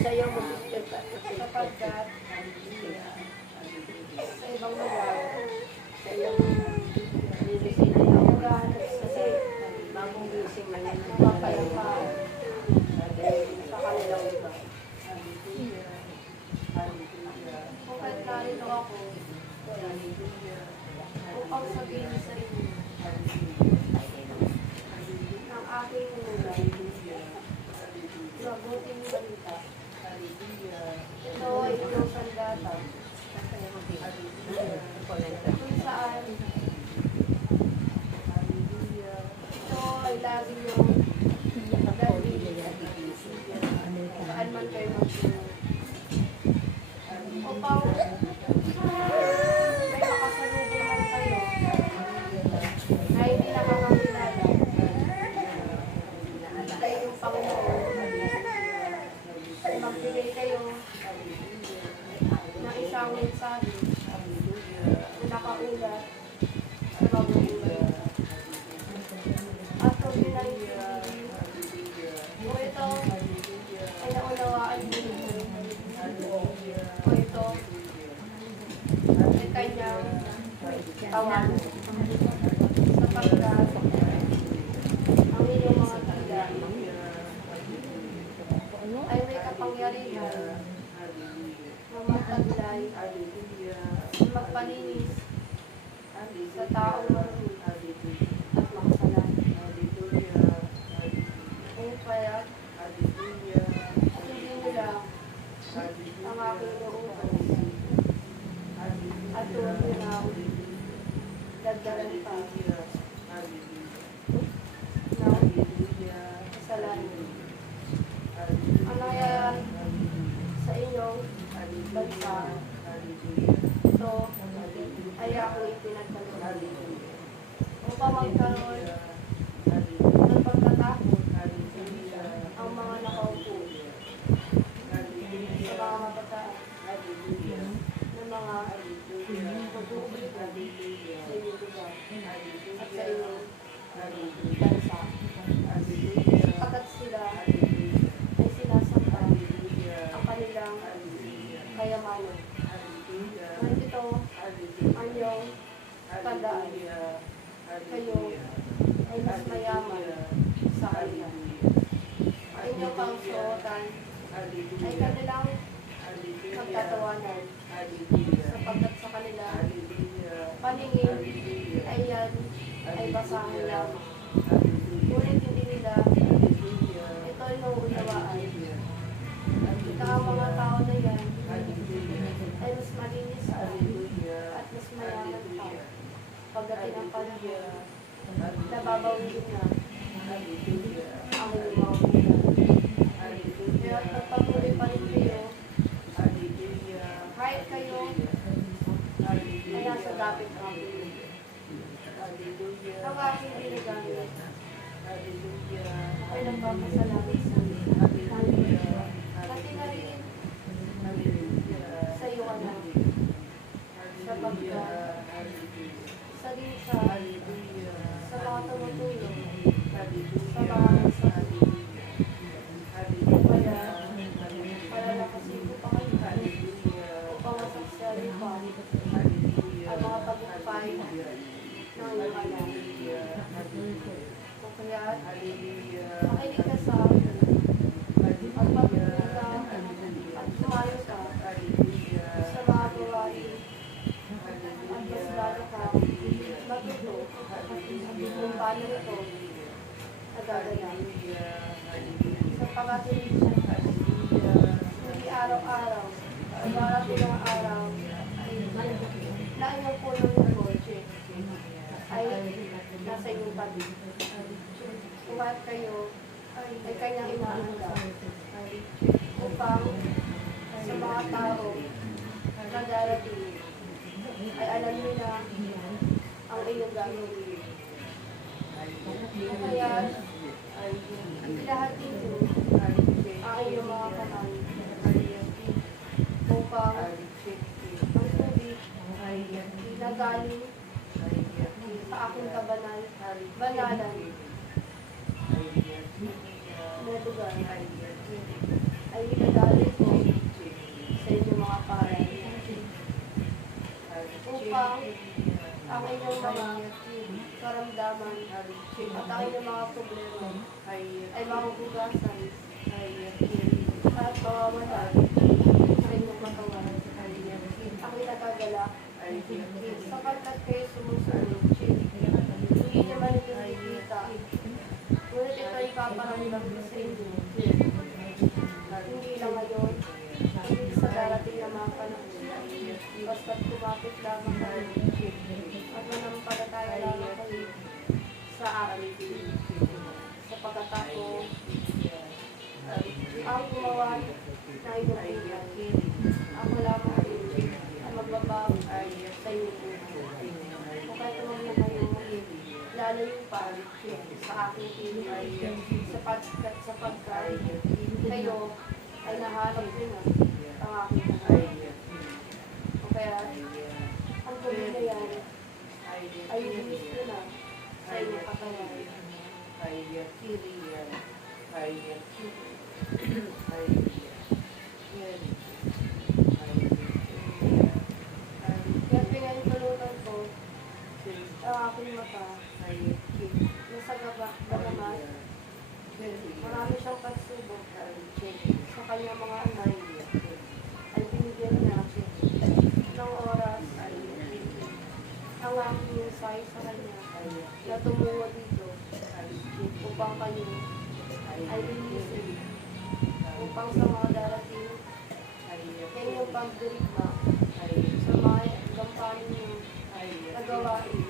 sa'yo mag-isip ka. Sapagkat sa ibang lugar, Sa iyong nilising na yun. Kasi bagong gising na yun. mapayapaan Sa kanilang lugar. kung kahit narito ako, upang sabihin sa inyo ng aking lugar, mabuting balita. Ito ay inyong sandata, kung saan ito ay lagi niyong dalhin, saan man kayo magsunod. Upang may makasalubong man kayo na hindi nakakakilala sa inyong Panginoon, ay magbigay kayo ng isang mensahe na nakaulat sa magugulat. At kung pinag-ibig, kung ito ay naunawaan ninyo, kung ito ay kanyang tawanan, sapagkat ang inyong mga tila ay may kapangyarihan na magtaglay, magpalinis sa taong marunong at makasalanan. Kung kaya, hindi nila ang aking inuutos at tuwag nila dagdagan pa ng kasalanan. Ang nangyayari sa inyong bansa, ito ay ako ipinagdalo upang magkaroon ng pagkatakot ang mga nakaupo sa mga mabataan ng mga magugulid sa inyong lugar at sa inyong bansa, sapagkat sila ay sinasaktan ang kanilang kayamanan. Ngunit ito ang iyong tandaan, kayo ay mas mayaman sa kanila. Ang inyong pangsuotan ay kanilang magtatawanan, sapagkat sa kanila paningin ay yan ay basahan lamang. Ngunit hindi nila ito ay nauunawaan. Ika ang mga tao na yan ay mas malinis pa at mas mayaman pa pagdating ang panahon na babawiin na ang inyong mga bulan. Kaya magpatuloy pa rin kayo kahit kayo ay nasa dapit ng aking ang aking ginagamit. Ako'y nagpapasalamat sa pati na rin sa iyo, anak, sapagkat isa din siya sa mga tumutulong sa mga nagsasali. Kaya palalakasin ko pa kayo upang masaksari pa ang mga pagpapay ng iyong anak. Kaya makinig ka sa akin at pagpapay at tumayo ka sa mga gawain at mas lalo ka matuto kung paano ito nagaganap. Sapagkat hindi araw-araw darating ang araw na inyong punong lingkod ay nasa inyong tabi. Kumahat kayo ay kanyang inaanda upang sa mga tao na darating ay alam nila ang inyong gagawin. Kaya lahat dito ang inyong mga kamay upang ang tubig na galing sa aking banalan na lugar ay inadali ko sa inyong mga paral upang ang inyong mga karamdaman at ang inyong mga problema ay mahuhugasan at mawawala sa inyong katawan. Ang inagagalak sapagkat kayo sumusunod. Hindi naman ito nakikita, ngunit ito ay paparamdam ko sa inyo. Hindi lang ngayon, hindi sa darating na mga panahon. Basta't kumapit lamang kayo at manampalataya lamang kayo sa akin. Sapagkat ako ang gumawa na inutulan. Ako lamang din ang magbabago sa inyong buhay. Kung kahit naman na kayo lalayo pa sa aking piling sapagkat kayo ay nahanap nyo na ang aking buhay. O kaya, ang gabi na yan ay inis nyo na sa inyong katawan. Kaya pinahintulutan ko ang aking mata na sa gagamat. Marami siyang pagsubok sa kanyang mga anak ay binigyan niya ng oras ang aking mensahe sa kanya na tumungo dito upang kayo ay linisin upang sa mga darating kanyang pagdirigma sa mga gampanin niyo na gawain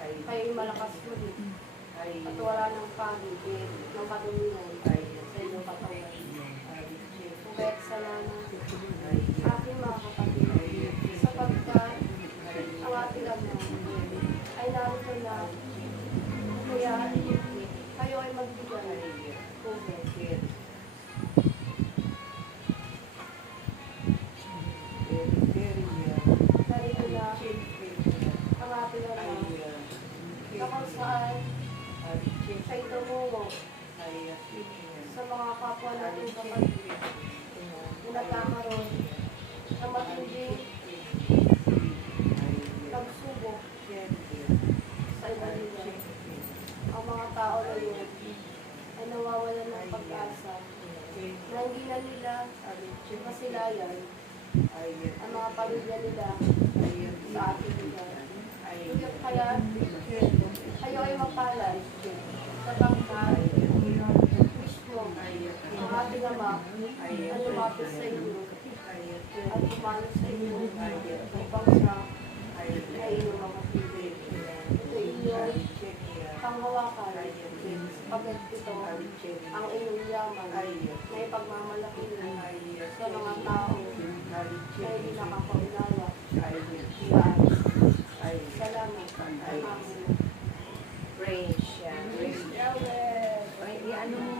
kayo malakas ulit at wala ng pagod ng katuminan sa inyong katawan. Kaya't salamat aking mga kapatid sapagkat ang ating Ama ay narito na kaya kayo ay magbigay kung bakit. Narito na ang ating Ama na kung saan siya'y tumungo sa mga kapwa natin kapatid na nagkakaroon ng matinding pagsubok sa iba nila. Ang mga tao na yun ay nawawalan ng pag-asa na hindi na nila masilayan ang mga pamilya nila sa ating lugar. Kaya kayo ay mapalad sapagkat mismo ang ating Ama ay lumapit sa inyo at umano sa inyo upang siya ay inyong mga pili. Ito inyong panghawakan sapagkat ito ang inyong yaman na ipagmamalaki sa mga tao na hindi nakakaunawa. Salamat. Amen. Praise siya. Yahweh. Ay, ano mo